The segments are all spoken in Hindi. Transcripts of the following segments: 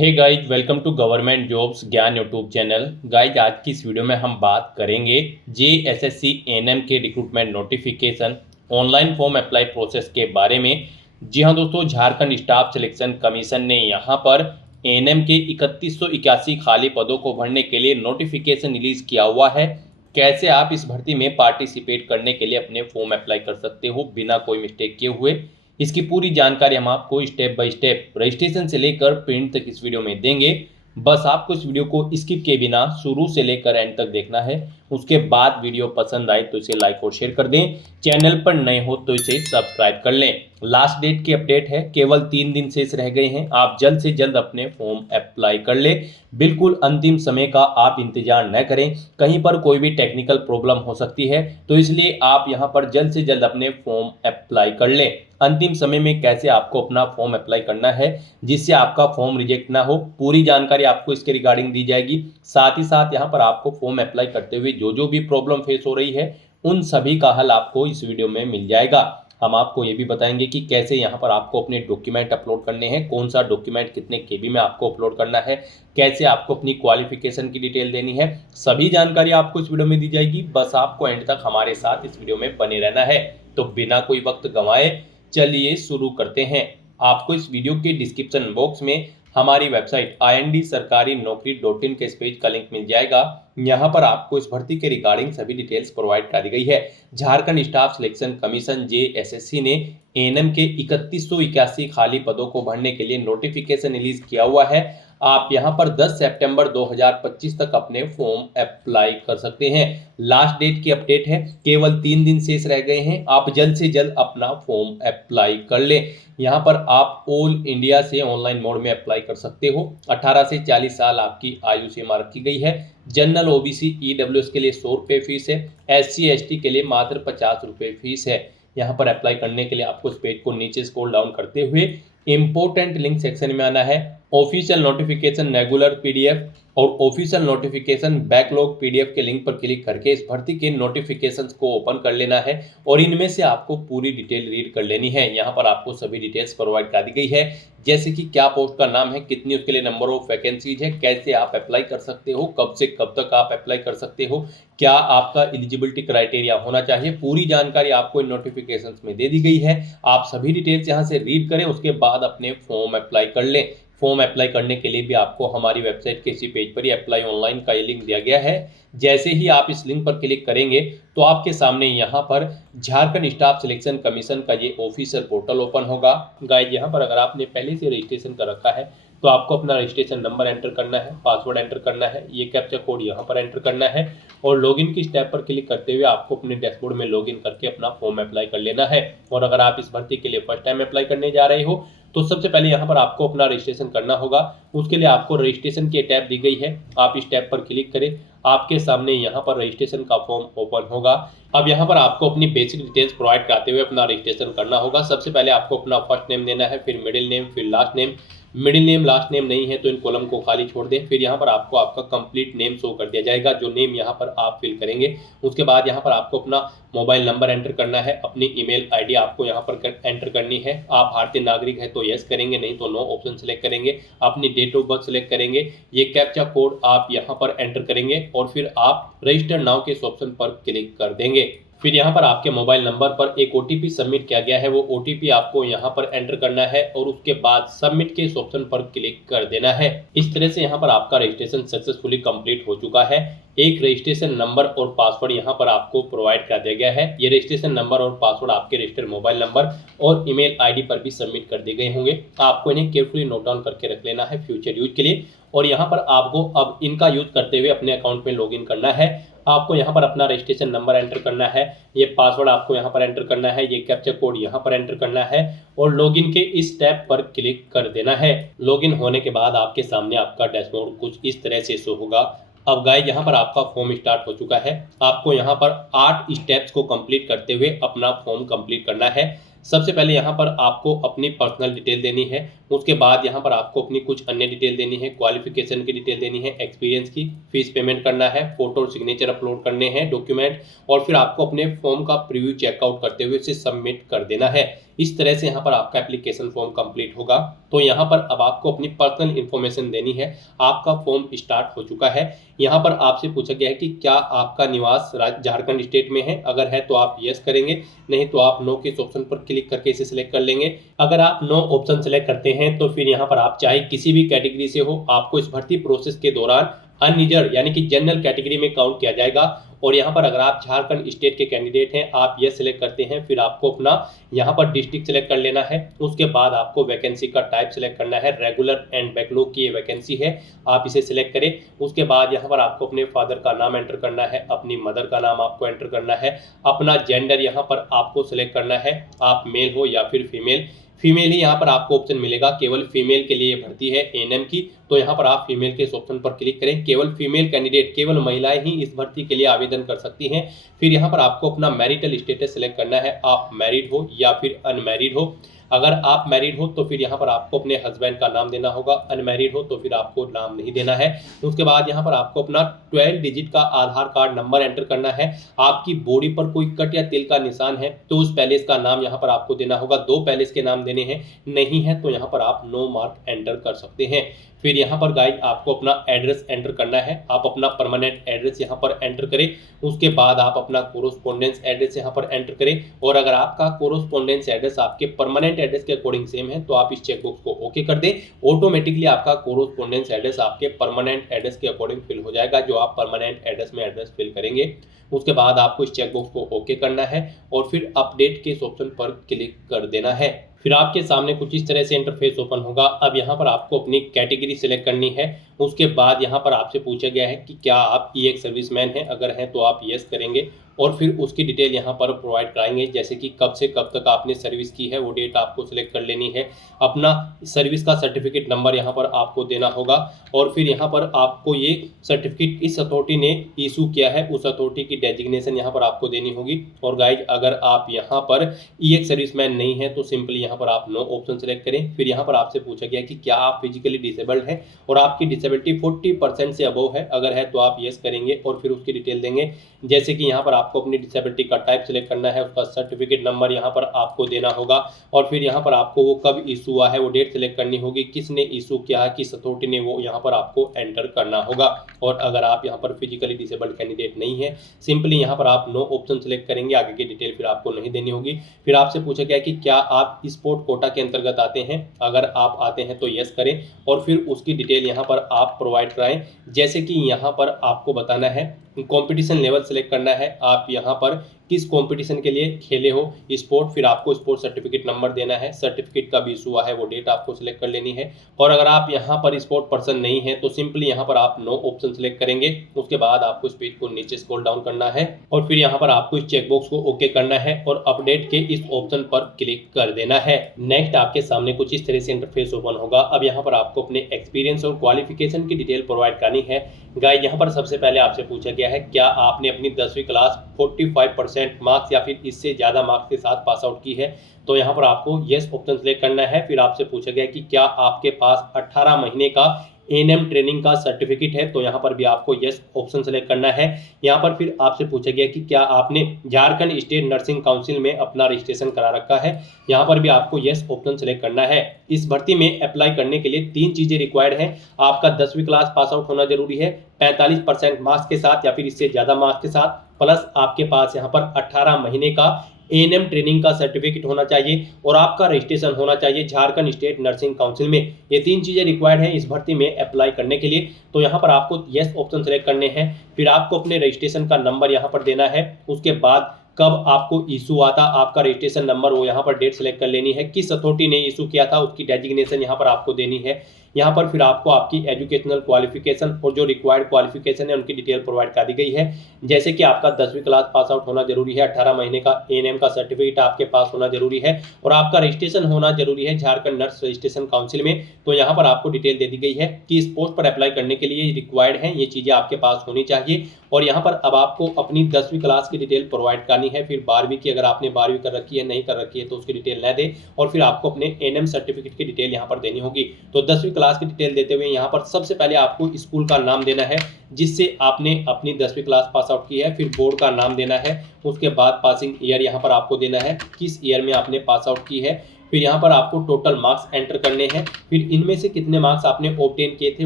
Hey guys, welcome to government jobs Gyan YouTube channel. Guys, आज की इस वीडियो में हम बात करेंगे जेएसएससी एएनएम के recruitment notification online form apply process के बारे में। जी हाँ दोस्तों, झारखंड स्टाफ सिलेक्शन कमीशन ने यहाँ पर एएनएम के 3181 खाली पदों को भरने के लिए नोटिफिकेशन रिलीज किया हुआ है। कैसे आप इस भर्ती में पार्टिसिपेट करने के लिए अपने फॉर्म अप्लाई कर सकते हो बिना कोई मिस्टेक किए हुए, इसकी पूरी जानकारी हम आपको स्टेप बाय स्टेप रजिस्ट्रेशन से लेकर प्रिंट तक इस वीडियो में देंगे। बस आपको इस वीडियो को स्किप किए बिना शुरू से लेकर एंड तक देखना है। उसके बाद वीडियो पसंद आए तो इसे लाइक और शेयर कर दें। चैनल पर नए हो तो इसे सब्सक्राइब कर लें। लास्ट डेट की अपडेट है, केवल 3 दिन शेष रह गए हैं। आप जल्द से जल्द अपने फॉर्म अप्लाई कर लें। बिल्कुल अंतिम समय का आप इंतजार न करें, कहीं पर कोई भी टेक्निकल प्रॉब्लम हो सकती है, तो इसलिए आप यहां पर जल्द से जल्द अपने फॉर्म अप्लाई कर लें। अंतिम समय में कैसे आपको अपना फॉर्म अप्लाई करना है जिससे आपका फॉर्म रिजेक्ट ना हो, पूरी जानकारी आपको इसके रिगार्डिंग दी जाएगी। साथ ही साथ यहाँ पर आपको फॉर्म अप्लाई करते हुए जो भी प्रॉब्लम फेस हो रही है उन सभी का हल आपको इस वीडियो में मिल जाएगा। हम आपको ये भी बताएंगे कि कैसे यहाँ पर आपको अपने डॉक्यूमेंट अपलोड करने हैं, कौन सा डॉक्यूमेंट कितने केबी में आपको अपलोड करना है, कैसे आपको अपनी क्वालिफिकेशन की डिटेल देनी है, सभी जानकारी आपको इस वीडियो में दी जाएगी। बस आपको एंड तक हमारे साथ इस वीडियो में बने रहना है। तो बिना कोई वक्त गंवाए चलिए शुरू करते हैं। आपको इस वीडियो के डिस्क्रिप्शन बॉक्स में हमारी वेबसाइट IND-sarkari-naukri.in के इस पेज का लिंक मिल जाएगा। यहाँ पर आपको इस भर्ती के रिगार्डिंग सभी डिटेल्स प्रोवाइड कर दी गई है। Jharkhand staff selection commission JSSC ने एएनएम के 3181 खाली पदों को भरने के लिए नोटिफिकेशन रिलीज किया हुआ है। आप यहां पर 10 सितंबर 2025 तक अपने फॉर्म अप्लाई कर सकते हैं। लास्ट डेट की अपडेट है, केवल 3 दिन शेष रह गए हैं। आप जल्द से जल्द अपना फॉर्म अप्लाई कर लें। यहां पर आप ऑल इंडिया से ऑनलाइन मोड में अप्लाई कर सकते हो। 18 से 40 साल आपकी आयु सीमा रखी गई है। जनरल ओबीसी ईडब्ल्यूएस के लिए 100 रुपये फीस है। SC ST के लिए मात्र 50 रुपये फीस है। यहाँ पर अप्लाई करने के लिए आपको इस पेज को नीचे स्क्रॉल डाउन करते हुए इंपोर्टेंट लिंक सेक्शन में आना है। ऑफिशियल नोटिफिकेशन रेगुलर PDF और ऑफिशियल नोटिफिकेशन बैकलॉग PDF के लिंक पर क्लिक करके इस भर्ती के नोटिफिकेशंस को ओपन कर लेना है और इनमें से आपको पूरी डिटेल रीड कर लेनी है। यहाँ पर आपको सभी डिटेल्स प्रोवाइड कर दी गई है, जैसे कि क्या पोस्ट का नाम है, कितनी उसके लिए नंबर ऑफ वैकेंसीज है, कैसे आप अप्लाई कर सकते हो, कब से कब तक आप अप्लाई कर सकते हो, क्या आपका एलिजिबिलिटी क्राइटेरिया होना चाहिए। पूरी जानकारी आपको इन नोटिफिकेशंस में दे दी गई है। आप सभी डिटेल्स यहाँ से रीड करें, उसके बाद अपने फॉर्म अप्लाई कर लें। फॉर्म अप्लाई करने के लिए भी आपको हमारी वेबसाइट के इसी पेज पर ही अप्लाई ऑनलाइन का ये लिंक दिया गया है। जैसे ही आप इस लिंक पर क्लिक करेंगे तो आपके सामने यहाँ पर झारखंड स्टाफ सिलेक्शन कमीशन का ये ऑफिशियल पोर्टल ओपन होगा। गाइज, यहाँ पर अगर आपने पहले से रजिस्ट्रेशन कर रखा है तो आपको अपना रजिस्ट्रेशन नंबर एंटर करना है, पासवर्ड एंटर करना है, ये कैप्चा कोड यहाँ पर एंटर करना है और लॉगिन की स्टेप पर क्लिक करते हुए आपको अपने डैशबोर्ड में लॉगिन करके अपना फॉर्म अप्लाई कर लेना है। और अगर आप इस भर्ती के लिए फर्स्ट टाइम अप्लाई करने जा रहे हो तो सबसे पहले यहाँ पर आपको अपना रजिस्ट्रेशन करना होगा। उसके लिए आपको रजिस्ट्रेशन की टैब दी गई है, आप इस टैब पर क्लिक करें। आपके सामने यहाँ पर रजिस्ट्रेशन का फॉर्म ओपन होगा। अब यहाँ पर आपको अपनी बेसिक डिटेल्स प्रोवाइड कराते हुए अपना रजिस्ट्रेशन करना होगा। सबसे पहले आपको अपना फर्स्ट नेम देना है, फिर मिडिल नेम, फिर last name. Middle name last name नहीं है तो इन कॉलम को खाली छोड़ दें। फिर यहाँ पर आपको आपका कंप्लीट नेम शो कर दिया जाएगा, जो नेम यहाँ पर आप फिल करेंगे। उसके बाद यहाँ पर आपको अपना मोबाइल नंबर एंटर करना है, अपनी ईमेल आईडी आपको यहाँ पर एंटर करनी है। आप भारतीय नागरिक है तो यस करेंगे, नहीं तो नो ऑप्शन सेलेक्ट करेंगे। अपनी डेट ऑफ बर्थ सेलेक्ट करेंगे, ये कैप्चा कोड आप यहाँ पर एंटर करेंगे और फिर आप रजिस्टर नाउ के इस ऑप्शन पर क्लिक कर देंगे। फिर यहाँ पर आपके मोबाइल नंबर पर एक OTP सबमिट किया गया है, वो OTP आपको यहाँ पर एंटर करना है और उसके बाद सबमिट के इस ऑप्शन पर क्लिक कर देना है। इस तरह से यहाँ पर आपका रजिस्ट्रेशन सक्सेसफुली कंप्लीट हो चुका है। एक रजिस्ट्रेशन नंबर और पासवर्ड यहाँ पर आपको प्रोवाइड कर दिया गया है। ये रजिस्ट्रेशन नंबर और पासवर्ड आपके रजिस्टर्ड मोबाइल नंबर और ईमेल आईडी पर भी सबमिट कर दिए गए होंगे। आपको इन्हें केयरफुली नोट डाउन करके रख लेना है फ्यूचर यूज के लिए। और यहाँ पर आपको अब इनका यूज करते हुए अपने अकाउंट में लॉगिन करना है। आपको यहाँ पर अपना रजिस्ट्रेशन नंबर एंटर करना है, ये पासवर्ड आपको यहाँ पर एंटर करना है, ये कैप्चा कोड यहाँ पर एंटर करना है और लॉगिन के इस टैब पर क्लिक कर देना है। लॉगिन होने के बाद आपके सामने आपका डैशबोर्ड कुछ इस तरह से शो होगा। अब गाइस, यहाँ पर आपका फॉर्म स्टार्ट हो चुका है। आपको यहाँ पर 8 स्टेप्स को कंप्लीट करते हुए अपना फॉर्म कंप्लीट करना है। सबसे पहले यहाँ पर आपको अपनी पर्सनल डिटेल देनी है। उसके बाद यहाँ पर आपको अपनी कुछ अन्य डिटेल देनी है, क्वालिफिकेशन की डिटेल देनी है, एक्सपीरियंस की, फीस पेमेंट करना है, फोटो और सिग्नेचर अपलोड करने हैं डॉक्यूमेंट, और फिर आपको अपने फॉर्म का प्रीव्यू चेकआउट करते हुए इसे सबमिट कर देना है। इस तरह से यहाँ पर आपका एप्लीकेशन फॉर्म कंप्लीट होगा। तो यहाँ पर अब आपको अपनी पर्सनल इन्फॉर्मेशन देनी है। आपका फॉर्म स्टार्ट हो चुका है। यहाँ पर आपसे पूछा गया है कि क्या आपका निवास झारखंड स्टेट में है, अगर है तो आप यस करेंगे, नहीं तो आप नो के इस ऑप्शन पर क्लिक करके इसे सिलेक्ट कर लेंगे। अगर आप नो ऑप्शन सेलेक्ट करते हैं तो फिर यहाँ पर आप चाहे किसी भी कैटेगरी से हो, आपको इस भर्ती प्रोसेस के दौरान अनरिजर्व यानी कि जनरल कैटेगरी में काउंट किया जाएगा। और यहाँ पर अगर आप झारखंड स्टेट के कैंडिडेट हैं, आप ये सिलेक्ट करते हैं, फिर आपको अपना यहाँ पर डिस्ट्रिक्ट सेलेक्ट कर लेना है। उसके बाद आपको वैकेंसी का टाइप सेलेक्ट करना है। रेगुलर एंड बैकलॉग की ये वैकेंसी है, आप इसे सिलेक्ट करें। उसके बाद यहाँ पर आपको अपने फादर का नाम एंटर करना है, अपनी मदर का नाम आपको एंटर करना है, अपना जेंडर यहाँ पर आपको सिलेक्ट करना है, आप मेल हो या फिर फीमेल। फीमेल ही यहाँ पर आपको ऑप्शन मिलेगा, केवल फीमेल के लिए भर्ती है एएनएम की। तो यहाँ पर आप फीमेल के इस ऑप्शन पर क्लिक करें। केवल फीमेल कैंडिडेट, केवल महिलाएं ही इस भर्ती के लिए आवेदन कर सकती हैं। फिर यहाँ पर आपको अपना मैरिटल स्टेटस सेलेक्ट करना है, आप मैरिड हो या फिर अनमैरिड हो। अगर आप मैरिड हो तो फिर यहाँ पर आपको अपने हस्बैंड का नाम देना होगा, अनमैरिड हो तो फिर आपको नाम नहीं देना है। उसके बाद यहाँ पर आपको अपना 12 डिजिट का आधार कार्ड नंबर एंटर करना है। आपकी बॉडी पर कोई कट या तिल का निशान है तो उस पैलेस का नाम यहाँ पर आपको देना होगा। 2 पैलेस के नाम देने हैं, नहीं है तो यहाँ पर आप नो मार्क एंटर कर सकते हैं। फिर यहाँ पर गाइस आपको अपना एड्रेस एंटर करना है, आप अपना परमानेंट एड्रेस यहाँ पर एंटर करें। उसके बाद आप अपना कोरोस्पोंडेंस एड्रेस यहाँ पर एंटर करें। और अगर आपका कोरोस्पोंडेंस एड्रेस आपके परमानेंट एड्रेस के अकॉर्डिंग सेम है तो आप इस चेकबॉक्स को ओके कर दें। ऑटोमेटिकली आपका कोरोस्पोंडेंस एड्रेस आपके परमानेंट एड्रेस के अकॉर्डिंग फिल हो जाएगा, जो आप परमानेंट एड्रेस में एड्रेस फिल करेंगे। उसके बाद आपको इस चेकबॉक्स को ओके करना है और फिर अपडेट के इस ऑप्शन पर क्लिक कर देना है। फिर आपके सामने कुछ इस तरह से इंटरफेस ओपन होगा। अब यहाँ पर आपको अपनी कैटेगरी सिलेक्ट करनी है। उसके बाद यहाँ पर आपसे पूछा गया है कि क्या आप ईएक्स सर्विसमैन हैं, अगर हैं तो आप यस करेंगे और फिर उसकी डिटेल यहाँ पर प्रोवाइड कराएंगे, जैसे कि कब से कब तक आपने सर्विस की है वो डेट आपको सिलेक्ट कर लेनी है। अपना सर्विस का सर्टिफिकेट नंबर यहाँ पर आपको देना होगा और फिर यहाँ पर आपको ये सर्टिफिकेट इस अथॉरिटी ने इशू किया है उस अथॉरिटी की डेजिग्नेशन यहाँ पर आपको देनी होगी। और गाइज अगर आप यहाँ पर ईएक्स सर्विसमैन नहीं है तो सिंपली यहाँ पर आप नो ऑप्शन सेलेक्ट करें। फिर यहाँ पर आपसे पूछा गया कि क्या आप फिजिकली डिसेबल्ड हैं और आपकी डिसेबिलिटी 40% से अबव है, अगर है तो आप यस करेंगे और फिर उसकी डिटेल देंगे, जैसे कि यहाँ पर आपको अपनी डिसेबिलिटी का टाइप सेलेक्ट करना है, उसका सर्टिफिकेट नंबर यहाँ पर आपको देना होगा और फिर यहाँ पर आपको वो कब इशू हुआ है वो डेट सेलेक्ट करनी होगी, किसने इशू किया है, किस अथॉरिटी ने, वो यहाँ पर आपको एंटर करना होगा। और अगर आप यहाँ पर फिजिकली डिसेबल्ड कैंडिडेट नहीं है, सिंपली यहाँ पर आप नो ऑप्शन सेलेक्ट करेंगे, आगे की डिटेल फिर आपको नहीं देनी होगी। फिर आपसे पूछा गया कि क्या आप स्पोर्ट कोटा के अंतर्गत आते हैं, अगर आप आते हैं तो यस करें और फिर उसकी डिटेल यहाँ पर आप प्रोवाइड कराएं, जैसे कि यहाँ पर आपको बताना है कंपटीशन लेवल सेलेक्ट करना है, आप यहाँ पर किस कंपटीशन के लिए खेले हो स्पोर्ट, फिर आपको स्पोर्ट सर्टिफिकेट नंबर देना है, सर्टिफिकेट कब इशू हुआ है वो डेट आपको सिलेक्ट कर लेनी है। और अगर आप यहाँ पर स्पोर्ट पर्सन नहीं है तो सिंपली यहाँ पर आप नो ऑप्शन सेलेक्ट करेंगे। उसके बाद आपको इस पेज को नीचे स्क्रॉल डाउन करना है और फिर यहाँ पर आपको इस चेकबॉक्स को ओके करना है और अपडेट के इस ऑप्शन पर क्लिक कर देना है। नेक्स्ट आपके सामने कुछ इस तरह से इंटरफेस ओपन होगा। अब यहाँ पर आपको अपने एक्सपीरियंस और क्वालिफिकेशन की डिटेल प्रोवाइड करनी है। गाइस यहाँ पर सबसे पहले आपसे पूछा गया है क्या आपने अपनी 10वीं क्लास 45% मार्क्स या फिर इससे ज़्यादा मार्क्स के साथ पास आउट की है, तो यहाँ पर आपको यस ऑप्शन सेलेक्ट करना है। फिर आपसे पूछा गया कि क्या आपके पास 18 महीने का एएनएम ट्रेनिंग का सर्टिफिकेट है, तो यहाँ पर भी आपको यस ऑप्शन सेलेक्ट करना है। यहाँ पर फिर आपसे पूछा गया कि क्या आपने झारखंड स्टेट नर्सिंग काउंसिल में अपना रजिस्ट्रेशन करा रखा है, यहाँ पर भी आपको यस ऑप्शन सेलेक्ट करना है। इस भर्ती में अप्लाई करने के लिए 3 चीज़ें रिक्वायर्ड हैं। आपका 10वीं क्लास पास आउट होना जरूरी है 45% मार्क्स के साथ या फिर इससे ज़्यादा मार्क्स के साथ, प्लस आपके पास यहाँ पर 18 महीने का एएनएम ट्रेनिंग का सर्टिफिकेट होना चाहिए और आपका रजिस्ट्रेशन होना चाहिए झारखंड स्टेट नर्सिंग काउंसिल में। ये 3 चीज़ें रिक्वायर्ड हैं इस भर्ती में अप्लाई करने के लिए, तो यहाँ पर आपको यस ऑप्शन सेलेक्ट करने हैं। फिर आपको अपने रजिस्ट्रेशन का नंबर यहाँ पर देना है। उसके बाद कब आपको इशू हुआ था आपका रजिस्ट्रेशन नंबर, वो यहाँ पर डेट सेलेक्ट कर लेनी है। किस अथॉरिटी ने इशू किया था उसकी डेजिग्नेशन यहाँ पर आपको देनी है। यहाँ पर फिर आपको आपकी एजुकेशनल क्वालिफिकेशन और जो रिक्वायर्ड क्वालिफिकेशन है उनकी डिटेल प्रोवाइड कर दी गई है, जैसे कि आपका 10वीं क्लास पास आउट होना जरूरी है, 18 महीने का एएनएम का सर्टिफिकेट आपके पास होना जरूरी है और आपका रजिस्ट्रेशन होना जरूरी है झारखंड नर्स रजिस्ट्रेशन काउंसिल में। तो यहाँ पर आपको डिटेल दे दी गई है कि इस पोस्ट पर अप्लाई करने के लिए रिक्वायर्ड है, ये चीज़ें आपके पास होनी चाहिए। और यहाँ पर अब आपको अपनी 10वीं क्लास की डिटेल प्रोवाइड करनी है। फिर 12वीं की, अगर आपने 12वीं कर रखी है, नहीं कर रखी है तो उसकी डिटेल न दें और फिर आपको अपने एएनएम सर्टिफिकेट की डिटेल यहाँ पर देनी होगी। तो 10वीं क्लास की डिटेल देते हुए यहाँ पर सबसे पहले आपको स्कूल का नाम देना है जिससे आपने अपनी 10वीं क्लास पास आउट की है, फिर बोर्ड का नाम देना है, उसके बाद पासिंग ईयर यहाँ पर आपको देना है किस ईयर में आपने पास आउट की है, फिर यहाँ पर आपको टोटल मार्क्स एंटर करने हैं, फिर इनमें से कितने मार्क्स आपने ऑब्टेन किए थे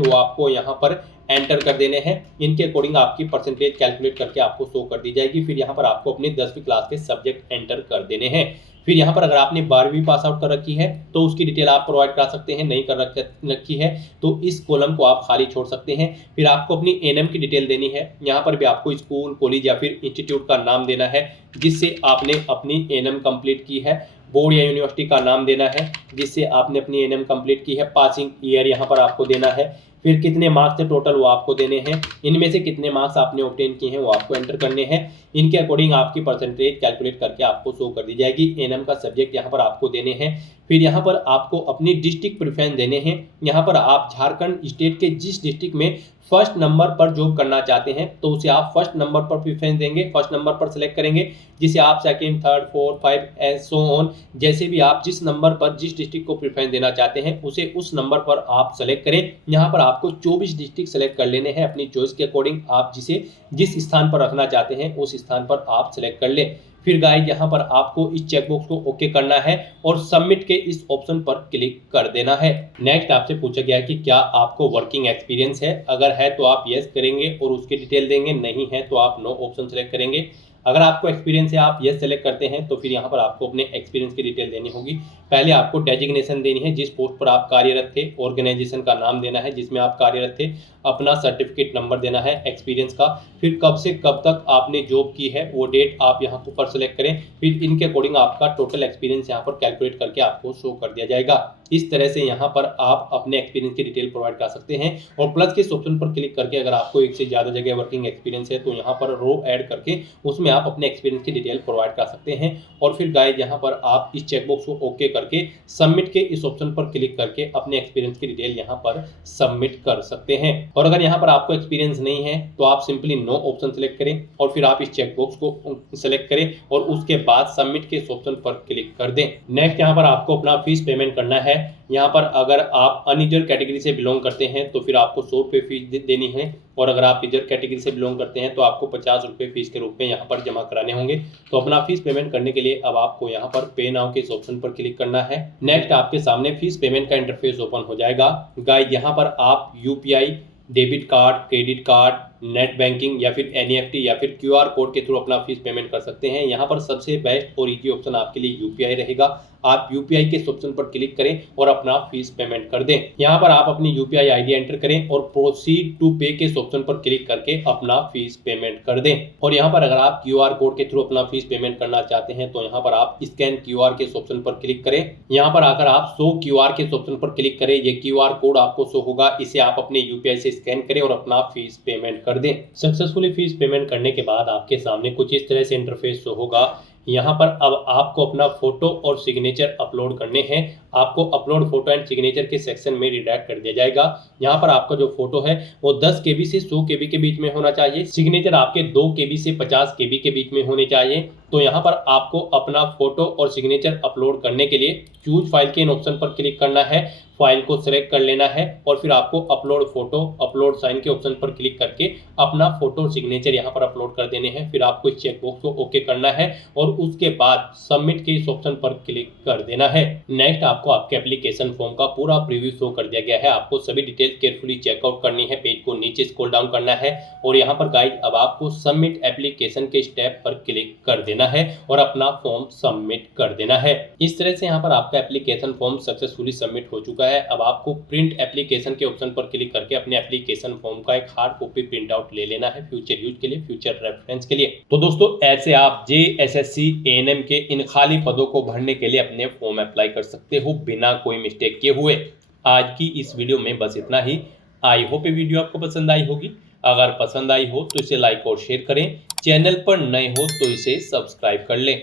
वो आपको यहाँ पर एंटर कर देने हैं। इनके अकॉर्डिंग आपकी परसेंटेज कैलकुलेट करके आपको शो कर दी जाएगी। फिर यहाँ पर आपको अपनी 10वीं क्लास के सब्जेक्ट एंटर कर देने हैं। फिर यहाँ पर अगर आपने 12वीं पास आउट कर रखी है तो उसकी डिटेल आप प्रोवाइड करा सकते हैं, नहीं कर रखी है तो इस कॉलम को आप खाली छोड़ सकते हैं। फिर आपको अपनी एनएम की डिटेल देनी है, यहाँ पर भी आपको स्कूल, कॉलेज या फिर इंस्टीट्यूट का नाम देना है जिससे आपने अपनी एनएम कंप्लीट की है, बोर्ड या यूनिवर्सिटी का नाम देना है जिससे आपने अपनी एनएम कंप्लीट की है, पासिंग ईयर यहाँ पर आपको देना है, फिर कितने मार्क्स थे टोटल वो आपको देने हैं, इनमें से कितने मार्क्स आपने ऑब्टेन किए हैं वो आपको एंटर करने हैं। इनके अकॉर्डिंग आपकी परसेंटेज कैलकुलेट करके आपको शो कर दी जाएगी। एनएम का सब्जेक्ट यहाँ पर आपको देने हैं। फिर यहाँ पर आपको अपनी डिस्ट्रिक्ट प्रेफरेंस देने हैं। यहाँ पर आप झारखंड स्टेट के जिस डिस्ट्रिक्ट में फर्स्ट नंबर पर जॉब करना चाहते हैं तो उसे आप फर्स्ट नंबर पर प्रेफरेंस देंगे, फर्स्ट नंबर पर सेलेक्ट करेंगे, जिसे आप second, third, fourth, 5 and so on, जैसे भी आप जिस नंबर पर जिस डिस्ट्रिक्ट को प्रेफरेंस देना चाहते हैं उसे उस नंबर पर आप सेलेक्ट करें। यहाँ पर आपको 24 डिस्ट्रिक्ट सेलेक्ट कर लेने हैं अपनी चॉइस के अकॉर्डिंग, आप जिसे जिस स्थान पर रखना चाहते हैं उस स्थान पर आप सेलेक्ट कर लें। फिर गाइस यहाँ पर आपको इस चेकबॉक्स को ओके करना है और सबमिट के इस ऑप्शन पर क्लिक कर देना है। नेक्स्ट आपसे पूछा गया है कि क्या आपको वर्किंग एक्सपीरियंस है, अगर है तो आप यस करेंगे और उसकी डिटेल देंगे, नहीं है तो आप नो ऑप्शन सेलेक्ट करेंगे। अगर आपको एक्सपीरियंस है आप यस सेलेक्ट करते हैं तो फिर यहाँ पर आपको अपने एक्सपीरियंस की डिटेल देनी होगी। पहले आपको डेजिग्नेशन देनी है, जिस पोस्ट पर आप कार्यरत थे, ऑर्गेनाइजेशन का नाम देना है जिसमें आप कार्यरत थे, अपना सर्टिफिकेट नंबर देना है एक्सपीरियंस का, फिर कब से कब तक आपने जॉब की है वो डेट आप यहाँ ऊपर सेलेक्ट करें। फिर इनके अकॉर्डिंग आपका टोटल एक्सपीरियंस यहाँ पर कैलकुलेट करके आपको शो कर दिया जाएगा। इस तरह से यहाँ पर आप अपने एक्सपीरियंस की डिटेल प्रोवाइड कर सकते हैं। और प्लस के इस ऑप्शन पर क्लिक करके अगर आपको एक से ज़्यादा जगह वर्किंग एक्सपीरियंस है तो यहाँ पर रो ऐड करके उसमें आप अपने एक्सपीरियंस की डिटेल प्रोवाइड कर सकते हैं। और फिर गाइस यहाँ पर आप इस चेकबॉक्स को ओके करके सबमिट के इस ऑप्शन पर क्लिक करके अपने एक्सपीरियंस की डिटेल यहाँ पर सबमिट कर सकते हैं। और अगर यहाँ पर आपको एक्सपीरियंस नहीं है तो आप सिंपली नो ऑप्शन सेलेक्ट करें और फिर आप इस चेकबॉक्स को सेलेक्ट करें और उसके बाद सबमिट के इस ऑप्शन पर क्लिक कर दें। नेक्स्ट यहाँ पर आपको अपना फीस पेमेंट करना है। यहाँ पर अगर आप अनरिजर्व कैटेगरी से बिलोंग करते हैं तो फिर आपको 100 रुपये फीस देनी है, और अगर आप रिजर्व कैटेगरी से बिलोंग करते हैं तो आपको 50 रुपये फीस के रूप में यहाँ पर जमा कराने होंगे। तो अपना फीस पेमेंट करने के लिए अब आपको यहाँ पर पे नाउ के इस ऑप्शन पर क्लिक करना है। नेक्स्ट आपके सामने फीस पेमेंट का इंटरफेस ओपन हो जाएगा। गाइस यहाँ पर आप UPI, debit card, credit card, net banking या फिर एनईएफटी या फिर क्यूआर कोड के थ्रू अपना फीस पेमेंट कर सकते हैं। यहाँ पर सबसे बेस्ट और इजी ऑप्शन आपके लिए यूपीआई रहेगा। आप यूपीआई के इस ऑप्शन पर क्लिक करें और अपना फीस पेमेंट कर दें। यहाँ पर आप अपनी यूपीआई आईडी एंटर करें और प्रोसीड टू पे के इस ऑप्शन पर क्लिक करके अपना फीस पेमेंट कर दें। और यहाँ पर अगर आप क्यूआर कोड के थ्रू अपना फीस पेमेंट करना चाहते हैं तो यहाँ पर आप स्कैन क्यूआर के इस ऑप्शन पर क्लिक करें। यहाँ पर आकर आप शो क्यूआर के इस ऑप्शन पर क्लिक करें, ये क्यूआर कोड आपको शो होगा, इसे आप अपने यूपीआई से स्कैन करें और अपना फीस पेमेंट कर दें। सक्सेसफुली फीस पेमेंट करने के बाद आपके सामने कुछ इस तरह से इंटरफेस शो होगा। यहाँ पर अब आपको अपना फोटो और सिग्नेचर अपलोड करने हैं। आपको अपलोड फोटो एंड सिग्नेचर के सेक्शन में रिडायरेक्ट कर दिया जाएगा। यहाँ पर आपका जो फोटो है वो 10 KB से 100 KB के बीच में होना चाहिए। सिग्नेचर आपके 2 KB से 50 KB के बीच में होने चाहिए। तो यहाँ पर आपको अपना फोटो और सिग्नेचर अपलोड करने के लिए चूज फाइल के इन ऑप्शन पर क्लिक करना है, फाइल को सिलेक्ट कर लेना है और फिर आपको अपलोड फोटो, अपलोड साइन के ऑप्शन पर क्लिक करके अपना फोटो और सिग्नेचर यहाँ पर अपलोड कर देने हैं। फिर आपको इस चेकबॉक्स को ओके करना है और उसके बाद सबमिट के इस ऑप्शन पर क्लिक कर देना है। नेक्स्ट आपको आपके एप्लीकेशन फॉर्म का पूरा प्रीव्यू शो कर दिया गया है। आपको सभी डिटेल केयरफुली चेकआउट करनी है, पेज को नीचे स्क्रॉल डाउन करना है और यहाँ पर गाइस अब आपको सबमिट एप्लीकेशन के स्टेप पर क्लिक कर देना है और अपना फॉर्म सबमिट कर देना है। इस तरह से यहाँ पर आपका एप्लीकेशन फॉर्म सक्सेसफुली सबमिट हो चुका है। अब आपको प्रिंट एप्लीकेशन के ऑप्शन पर क्लिक करके अपने एप्लीकेशन फॉर्म का एक हार्ड कॉपी प्रिंट आउट ले लेना है फ्यूचर यूज के लिए, फ्यूचर रेफरेंस के लिए। तो दोस्तों ऐसे आप JSSC ANM के इन खाली पदों को भरने के लिए अपने फॉर्म अप्लाई कर सकते हो बिना कोई मिस्टेक किए हुए। आज की इस वीडियो में बस इतना ही। आई होप ये वीडियो आपको पसंद आई होगी। अगर पसंद आई हो तो इसे लाइक और शेयर करें। चैनल पर नए हो तो इसे सब्सक्राइब कर लें।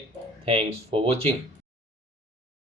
Thanks for watching.